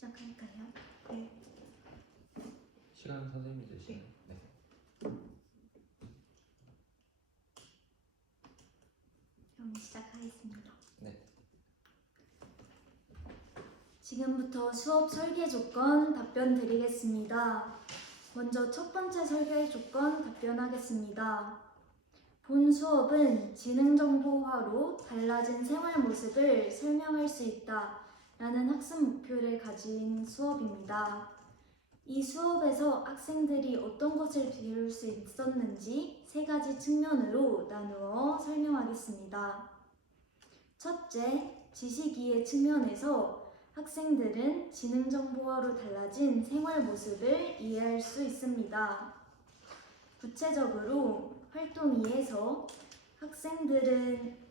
시작할까요? 네. 시간 선생님이 되시나요? 네. 그럼 시작하겠습니다. 네. 지금부터 수업 설계 조건 답변 드리겠습니다. 먼저 첫 번째 설계 조건 답변하겠습니다. 본 수업은 지능정보화로 달라진 생활 모습을 설명할 수 있다 라는 학습 목표를 가진 수업입니다. 이 수업에서 학생들이 어떤 것을 배울 수 있었는지 세 가지 측면으로 나누어 설명하겠습니다. 첫째, 지식이해 측면에서 학생들은 지능정보화로 달라진 생활 모습을 이해할 수 있습니다. 구체적으로 활동 2에서 학생들은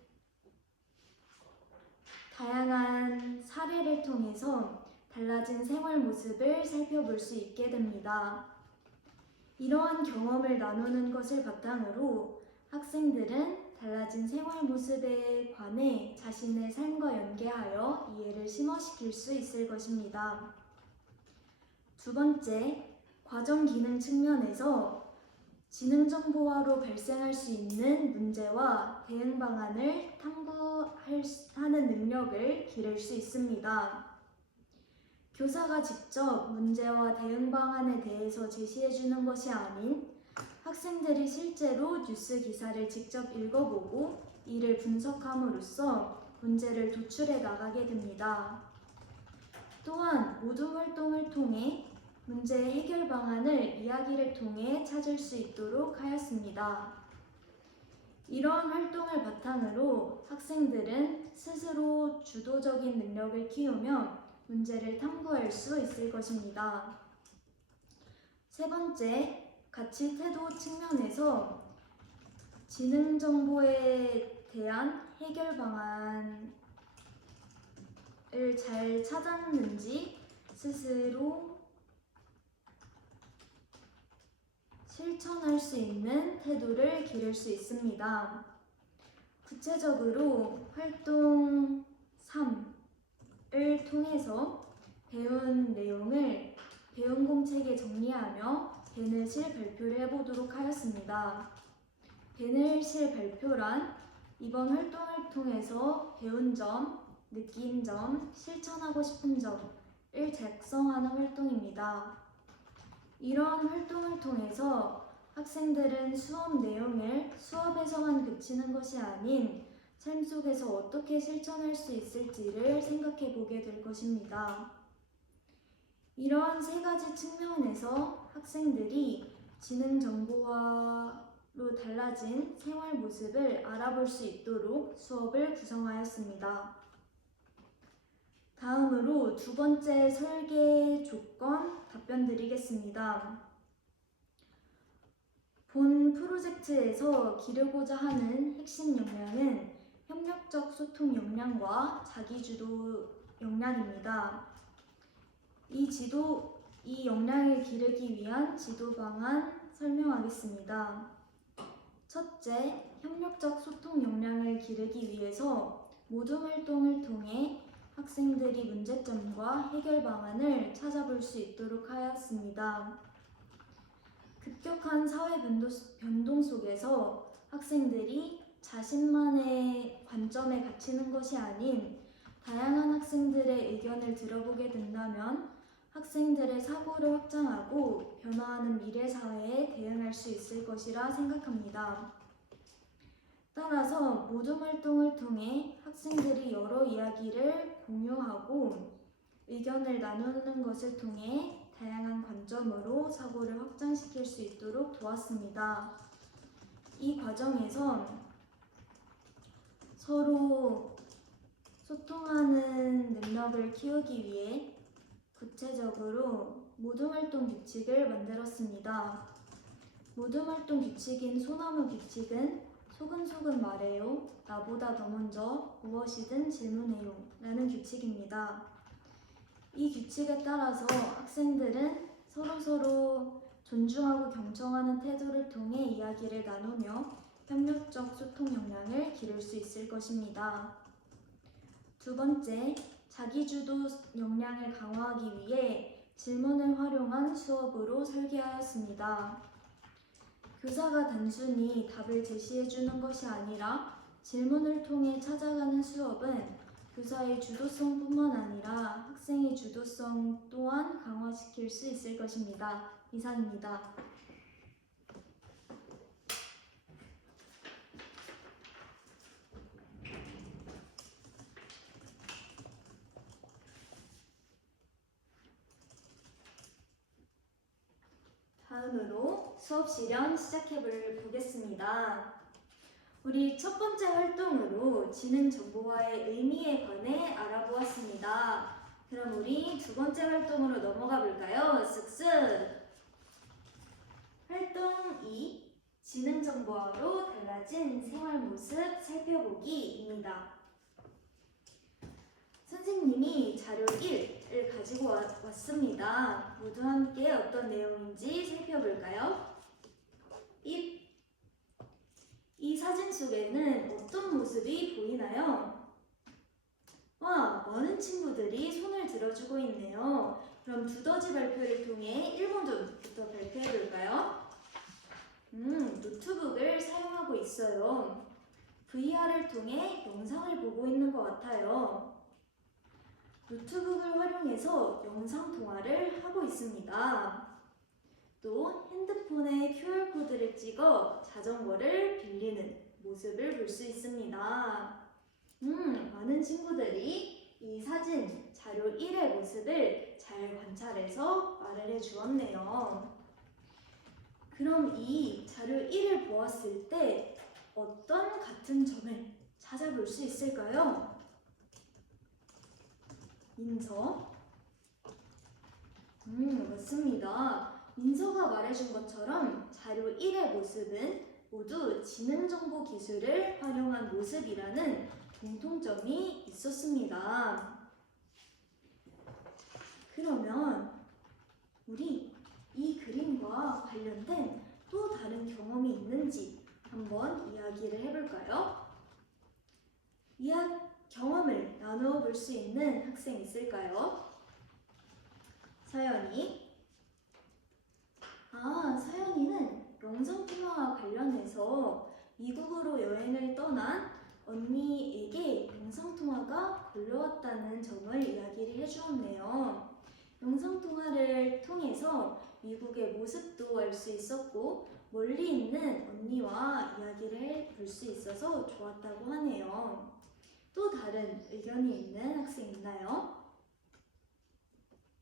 다양한 사례를 통해서 달라진 생활 모습을 살펴볼 수 있게 됩니다. 이러한 경험을 나누는 것을 바탕으로 학생들은 달라진 생활 모습에 관해 자신의 삶과 연계하여 이해를 심화시킬 수 있을 것입니다. 두 번째, 과정 기능 측면에서 지능정보화로 발생할 수 있는 문제와 대응 방안을 탐구하는 능력을 기를 수 있습니다. 교사가 직접 문제와 대응 방안에 대해서 제시해주는 것이 아닌 학생들이 실제로 뉴스 기사를 직접 읽어보고 이를 분석함으로써 문제를 도출해 나가게 됩니다. 또한 모둠 활동을 통해 문제의 해결 방안을 이야기를 통해 찾을 수 있도록 하였습니다. 이러한 활동을 바탕으로 학생들은 스스로 주도적인 능력을 키우며 문제를 탐구할 수 있을 것입니다. 세 번째, 가치 태도 측면에서 지능 정보에 대한 해결 방안을 잘 찾았는지 스스로 실천할 수 있는 태도를 기를 수 있습니다. 구체적으로 활동 3을 통해서 배운 내용을 배운 공책에 정리하며 베넷실 발표를 해보도록 하였습니다. 베넷실 발표란 이번 활동을 통해서 배운 점, 느낀 점, 실천하고 싶은 점을 작성하는 활동입니다. 이러한 활동을 통해서 학생들은 수업 내용을 수업에서만 그치는 것이 아닌 삶 속에서 어떻게 실천할 수 있을지를 생각해 보게 될 것입니다. 이러한 세 가지 측면에서 학생들이 지능정보화로 달라진 생활 모습을 알아볼 수 있도록 수업을 구성하였습니다. 다음으로 두 번째 설계 조건 답변 드리겠습니다. 본 프로젝트에서 기르고자 하는 핵심 역량은 협력적 소통 역량과 자기주도 역량입니다. 이 역량을 기르기 위한 지도 방안 설명하겠습니다. 첫째, 협력적 소통 역량을 기르기 위해서 모둠 활동을 통해 학생들이 문제점과 해결 방안을 찾아볼 수 있도록 하였습니다. 급격한 사회 변동 속에서 학생들이 자신만의 관점에 갇히는 것이 아닌 다양한 학생들의 의견을 들어보게 된다면 학생들의 사고를 확장하고 변화하는 미래 사회에 대응할 수 있을 것이라 생각합니다. 따라서 모둠 활동을 통해 학생들이 여러 이야기를 공유하고 의견을 나누는 것을 통해 다양한 관점으로 사고를 확장시킬 수 있도록 도왔습니다. 이 과정에선 서로 소통하는 능력을 키우기 위해 구체적으로 모둠 활동 규칙을 만들었습니다. 모둠 활동 규칙인 소나무 규칙은 소근소근 말해요, 나보다 더 먼저 무엇이든 질문해요 라는 규칙입니다. 이 규칙에 따라서 학생들은 서로서로 존중하고 경청하는 태도를 통해 이야기를 나누며 협력적 소통 역량을 기를 수 있을 것입니다. 두 번째, 자기주도 역량을 강화하기 위해 질문을 활용한 수업으로 설계하였습니다. 교사가 단순히 답을 제시해주는 것이 아니라 질문을 통해 찾아가는 수업은 교사의 주도성뿐만 아니라 학생의 주도성 또한 강화시킬 수 있을 것입니다. 이상입니다. 다음으로 수업 실현 시작해 보겠습니다. 우리 첫 번째 활동으로 지능 정보화의 의미에 관해 알아보았습니다. 그럼 우리 두 번째 활동으로 넘어가 볼까요? 쓱쓱! 활동 2. 지능 정보화로 달라진 생활 모습 살펴보기입니다. 선생님이 자료 1을 가지고 왔습니다. 모두 함께 어떤 내용인지 살펴볼까요? 이 사진 속에는 어떤 모습이 보이나요? 와, 많은 친구들이 손을 들어주고 있네요. 그럼 두더지 발표를 통해 1번부터 발표해볼까요? 노트북을 사용하고 있어요. VR을 통해 영상을 보고 있는 것 같아요. 노트북을 활용해서 영상통화를 하고 있습니다. 또 핸드폰에 QR코드를 찍어 자전거를 빌리는 모습을 볼 수 있습니다. 많은 친구들이 이 사진 자료 1의 모습을 잘 관찰해서 말을 해주었네요. 그럼 이 자료 1을 보았을 때 어떤 같은 점을 찾아볼 수 있을까요? 민서? 맞습니다. 민서가 말해준 것처럼 자료 1의 모습은 모두 지능정보 기술을 활용한 모습이라는 공통점이 있었습니다. 그러면 우리 이 그림과 관련된 또 다른 경험이 있는지 한번 이야기를 해볼까요? 경험을 나누어 볼 수 있는 학생 있을까요? 서연이. 서연이는 영상통화와 관련해서 미국으로 여행을 떠난 언니에게 영상통화가 걸려왔다는 점을 이야기를 해주었네요. 영상통화를 통해서 미국의 모습도 알 수 있었고 멀리 있는 언니와 이야기를 볼 수 있어서 좋았다고 하네요. 또 다른 의견이 있는 학생 있나요?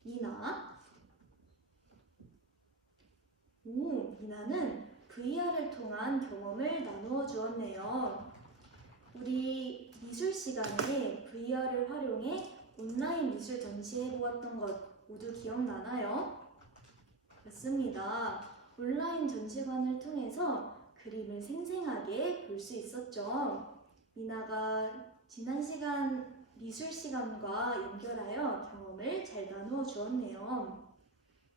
미나. 미나는 VR을 통한 경험을 나누어 주었네요. 우리 미술 시간에 VR을 활용해 온라인 미술 전시해 보았던 것 모두 기억나나요? 맞습니다. 온라인 전시관을 통해서 그림을 생생하게 볼 수 있었죠. 미나가 지난 시간 미술 시간과 연결하여 경험을 잘 나누어 주었네요.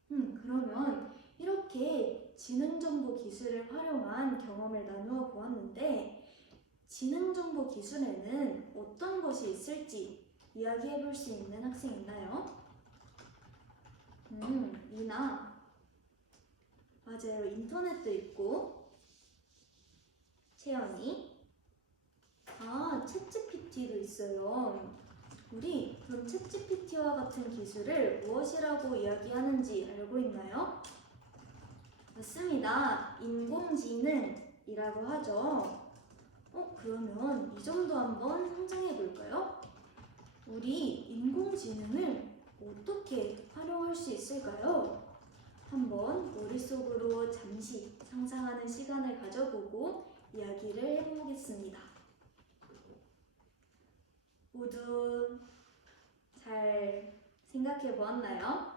그러면 이렇게 지능정보 기술을 활용한 경험을 나누어 보았는데 지능정보 기술에는 어떤 것이 있을지 이야기해 볼 수 있는 학생 있나요? 미나. 맞아요. 인터넷도 있고. 채연이. 챗GPT도 있어요. 우리 그럼 챗GPT와 같은 기술을 무엇이라고 이야기하는지 알고 있나요? 맞습니다. 인공지능이라고 하죠. 그러면 이 점도 한번 상상해 볼까요? 우리 인공지능을 어떻게 활용할 수 있을까요? 한번 머릿속으로 잠시 상상하는 시간을 가져보고 이야기를 해보겠습니다. 모두 잘 생각해 보았나요?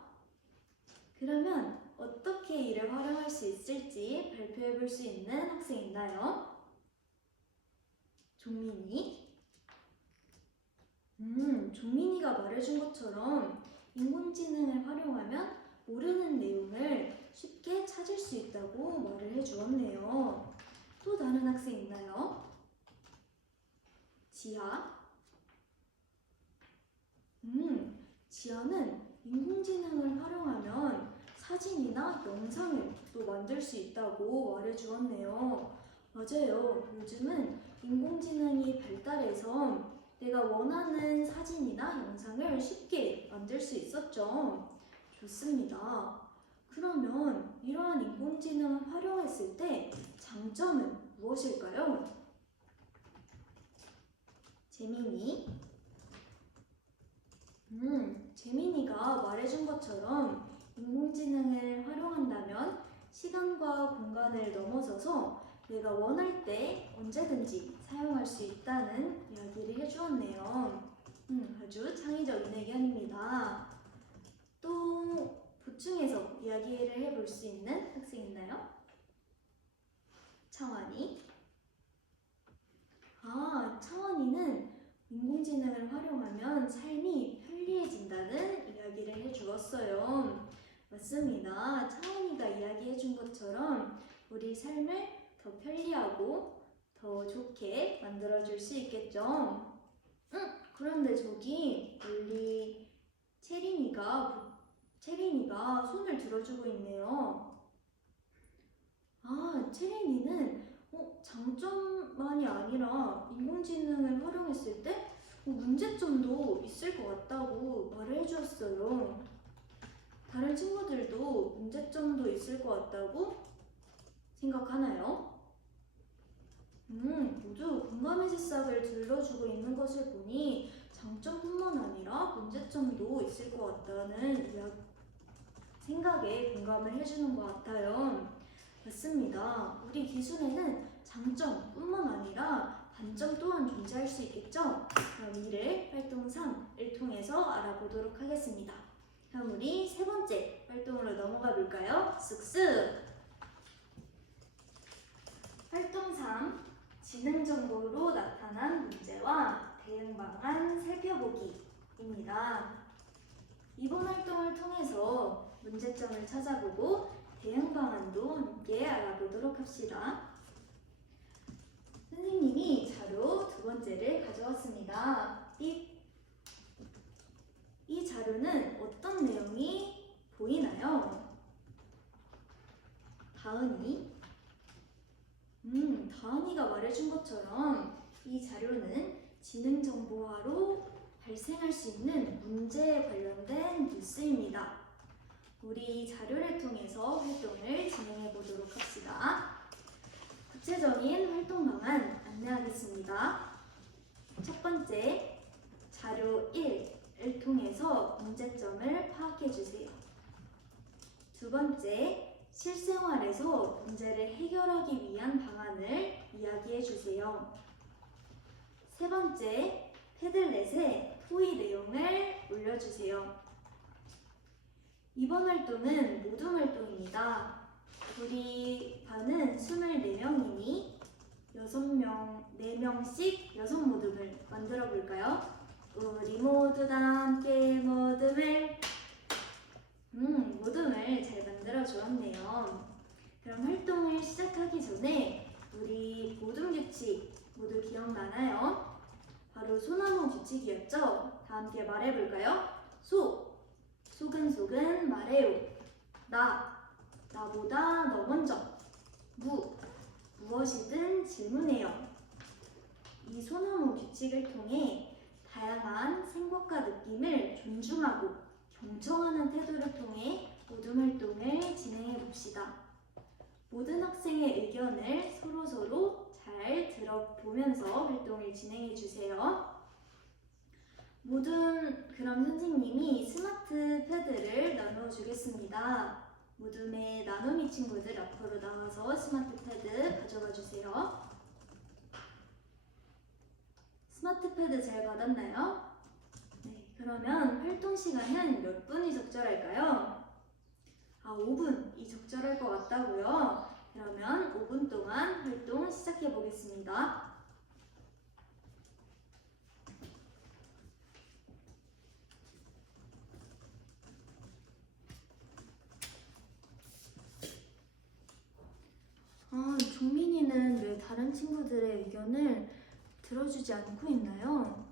그러면 어떻게 이를 활용할 수 있을지 발표해 볼 수 있는 학생 있나요? 종민이. 종민이가 말해준 것처럼 인공지능을 활용하면 모르는 내용을 쉽게 찾을 수 있다고 말을 해주었네요. 또 다른 학생 있나요? 지아. 지아는 인공지능을 활용하면 사진이나 영상을 또 만들 수 있다고 말해주었네요. 맞아요. 요즘은 인공지능이 발달해서 내가 원하는 사진이나 영상을 쉽게 만들 수 있었죠. 좋습니다. 그러면 이러한 인공지능을 활용했을 때 장점은 무엇일까요? 재민이. 재민이가 말해준 것처럼 인공지능을 활용한다면 시간과 공간을 넘어서서 내가 원할 때 언제든지 사용할 수 있다는 이야기를 해주었네요. 아주 창의적인 의견입니다. 또 보충해서 이야기를 해볼 수 있는 학생 있나요? 창환이. 창환이는 인공지능을 활용하면 삶이 편리해진다는 이야기를 해주었어요. 맞습니다. 창환이가 이야기해준 것처럼 우리 삶을 더 편리하고 더 좋게 만들어줄 수 있겠죠. 그런데 저기 멀리 채린이가 손을 들어주고 있네요. 채린이는 장점만이 아니라 인공지능을 활용했을 때 문제점도 있을 것 같다고 말을 해주었어요. 다른 친구들도 문제점도 있을 것 같다고 생각하나요? 모두 공감의 새싹을 들러주고 있는 것을 보니 장점뿐만 아니라 문제점도 있을 것 같다는 생각에 공감을 해주는 것 같아요. 맞습니다. 우리 기술에는 장점뿐만 아니라 단점 또한 존재할 수 있겠죠? 그럼 이를 활동 3을 통해서 알아보도록 하겠습니다. 그럼 우리 세 번째 활동으로 넘어가 볼까요? 쓱쓱! 활동 3. 지능 정보로 나타난 문제와 대응 방안 살펴보기입니다. 이번 활동을 통해서 문제점을 찾아보고 대응 방안도 함께 알아보도록 합시다. 선생님이 자료 두 번째를 가져왔습니다. 이 자료는 어떤 내용이 보이나요? 다은이가 말해준 것처럼 이 자료는 지능정보화로 발생할 수 있는 문제에 관련된 뉴스입니다. 우리 이 자료를 통해서 활동을 진행해 보도록 합시다. 구체적인 활동 방안 안내하겠습니다. 첫 번째, 자료 1을 통해서 문제점을 파악해 주세요. 두 번째, 실생활에서 문제를 해결하기 위한 방안을 이야기해 주세요. 세 번째, 패들렛에 토의 내용을 올려주세요. 이번 활동은 모둠 활동입니다. 우리 반은 24명이니 4명씩 6모둠을 만들어 볼까요? 우리 모두 다 함께 모둠을 모둠을 잘 만들어 주었네요. 그럼 활동을 시작하기 전에 우리 모둠 규칙 모두 기억나나요? 바로 소나무 규칙이었죠? 다 함께 말해볼까요? 소근소근 말해요. 나보다 너 먼저. 무엇이든 질문해요. 이 소나무 규칙을 통해 다양한 생각과 느낌을 존중하고 경청하는 태도를 통해 모둠 활동을 진행해 봅시다. 모든 학생의 의견을 서로 잘 들어보면서 활동을 진행해 주세요. 그럼 선생님이 스마트 패드를 나누어 주겠습니다. 모둠의 나눔이 친구들 앞으로 나와서 스마트 패드 가져가 주세요. 스마트 패드 잘 받았나요? 네, 그러면 활동 시간은 몇 분이 적절할까요? 5분이 적절할 것 같다고요? 그러면 5분 동안 활동 시작해 보겠습니다. 종민이는 왜 다른 친구들의 의견을 들어주지 않고 있나요?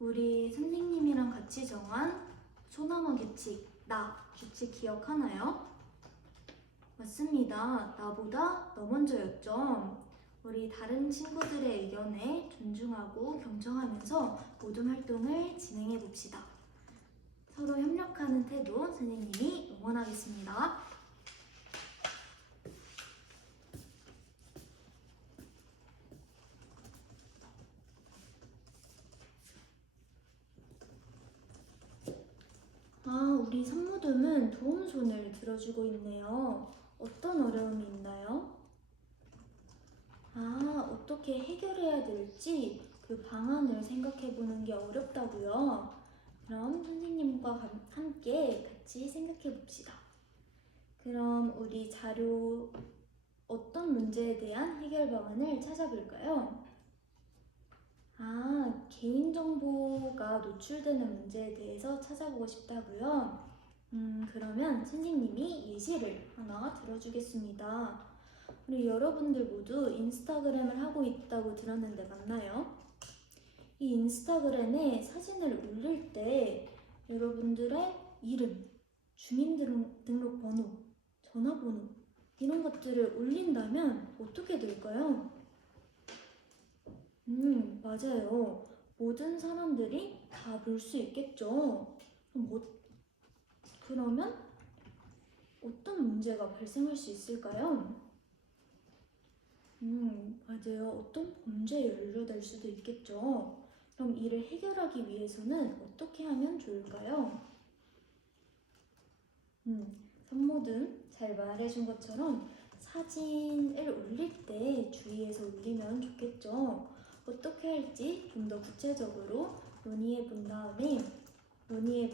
우리 선생님이랑 같이 정한 소나무 규칙, 규칙 기억하나요? 맞습니다. 나보다 너 먼저였죠. 우리 다른 친구들의 의견에 존중하고 경청하면서 모든 활동을 진행해 봅시다. 서로 협력하는 태도 선생님이 응원하겠습니다. 우리 산모듬은 도움손을 들어주고 있네요. 어떤 어려움이 있나요? 어떻게 해결해야 될지 그 방안을 생각해 보는 게 어렵다고요. 그럼 선생님과 함께 같이 생각해 봅시다. 그럼 우리 자료 어떤 문제에 대한 해결 방안을 찾아볼까요? 개인정보가 노출되는 문제에 대해서 찾아보고 싶다고요? 그러면 선생님이 예시를 하나 들어주겠습니다. 우리 여러분들 모두 인스타그램을 하고 있다고 들었는데 맞나요? 이 인스타그램에 사진을 올릴 때 여러분들의 이름, 주민등록번호, 전화번호 이런 것들을 올린다면 어떻게 될까요? 맞아요. 모든 사람들이 다 볼 수 있겠죠. 그러면 어떤 문제가 발생할 수 있을까요? 맞아요. 어떤 범죄에 연루될 수도 있겠죠. 그럼 이를 해결하기 위해서는 어떻게 하면 좋을까요? 산모든 잘 말해준 것처럼 사진을 올릴 때 주의해서 올리면 좋겠죠. 어떻게 할지 좀 더 구체적으로 논의해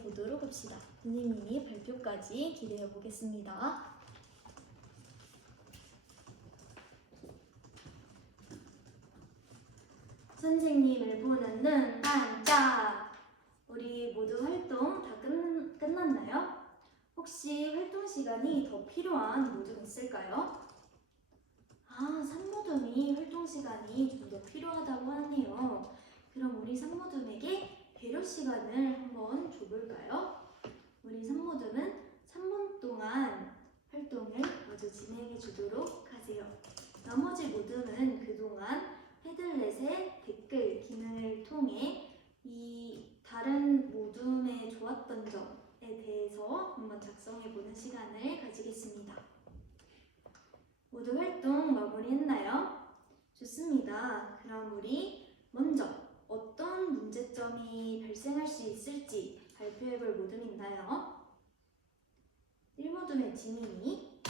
보도록 합시다. 선생님이 발표까지 기대해 보겠습니다. 선생님을 보는 눈 반짝! 우리 모두 활동 다 끝났나요? 혹시 활동 시간이 더 필요한 모둠 있을까요? 산모둠이 활동 시간이 좀 더 필요하다고 하네요. 그럼 우리 산모둠에게 배려 시간을 한번 줘볼까요? 우리 산모둠은 3분 동안 활동을 마저 진행해 주도록 하세요. 나머지 모둠은 그동안 헤들렛의 댓글 기능을 통해 이 다른 모둠의 좋았던 점에 대해서 한번 작성해보는 시간을 가지겠습니다. 모두 활동 마무리했나요? 좋습니다. 그럼 우리 먼저 어떤 문제점이 발생할 수 있을지 발표해볼 모둠 있나요? 1모둠의 지민이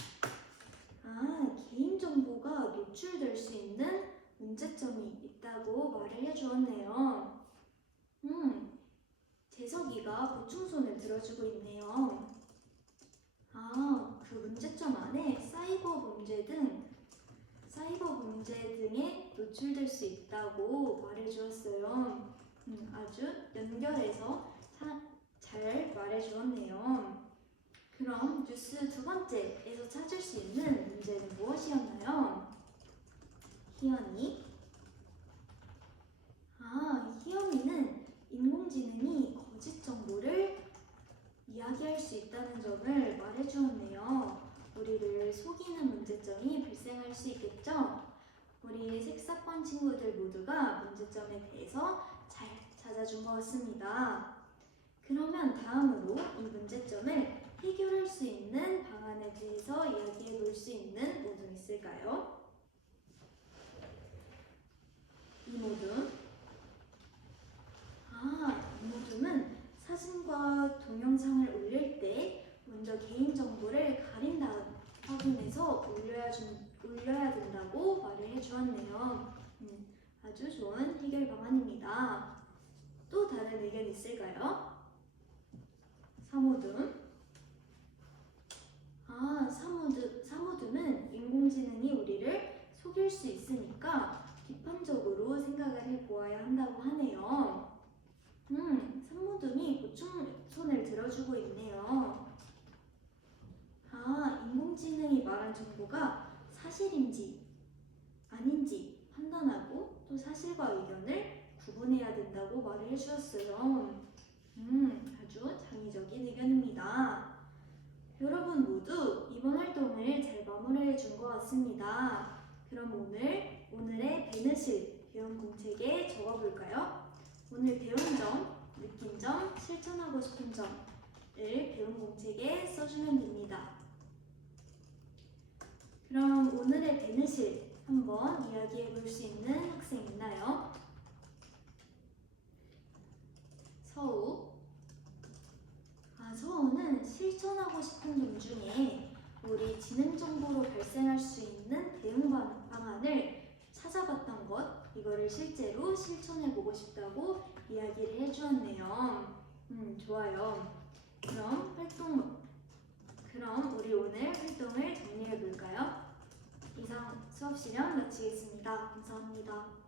개인정보가 노출될 수 있는 문제점이 있다고 말을 해주었네요. 재석이가 보충손을 들어주고 있네요. 그 문제점 안에 사이버 문제 등에 노출될 수 있다고 말해주었어요. 아주 연결해서 잘 말해주었네요. 그럼 뉴스 두 번째에서 찾을 수 있는 문제는 무엇이었나요? 희연이. 희연이는 인공지능이 거짓 정보를 이야기할 수 있다는 점을 말해주었네요. 우리를 속이는 문제점이 발생할 수 있겠죠? 우리 색사건 친구들 모두가 문제점에 대해서 잘 찾아준 것 같습니다. 그러면 다음으로 이 문제점을 해결할 수 있는 방안에 대해서 이야기해 볼 수 있는 모둠 있을까요? 이 모둠. 이 모둠은 사진과 동영상을 올릴 때 먼저 개인정보를 가린 다음 확인해서 올려야 된다고 말을 해주었네요. 아주 좋은 해결 방안입니다. 또 다른 의견 있을까요? 3모둠. 3모둠은 인공지능이 우리를 속일 수 있으니까 비판적으로 생각을 해보아야 한다고 하네요. 3모둠이 보충손을 들어주고 있네요. 인공지능이 말한 정보가 사실인지 아닌지 판단하고 또 사실과 의견을 구분해야 된다고 말을 해주었어요. 아주 창의적인 의견입니다. 여러분 모두 이번 활동을 잘 마무리해 준 것 같습니다. 그럼 오늘의 배느실 배운 공책에 적어볼까요? 오늘 배운 점, 느낀 점, 실천하고 싶은 점을 배운 공책에 써주면 됩니다. 그럼 오늘의 배느실 한번 이야기해 볼 수 있는 학생 있나요? 서우. 서우는 실천하고 싶은 점 중에 우리 지능정보로 발생할 수 있는 대응 방안을 찾아봤던 것, 이거를 실제로 실천해보고 싶다고 이야기를 해주었네요. 좋아요. 그럼 우리 오늘 활동을 정리해볼까요? 이상 수업 시간 마치겠습니다. 감사합니다.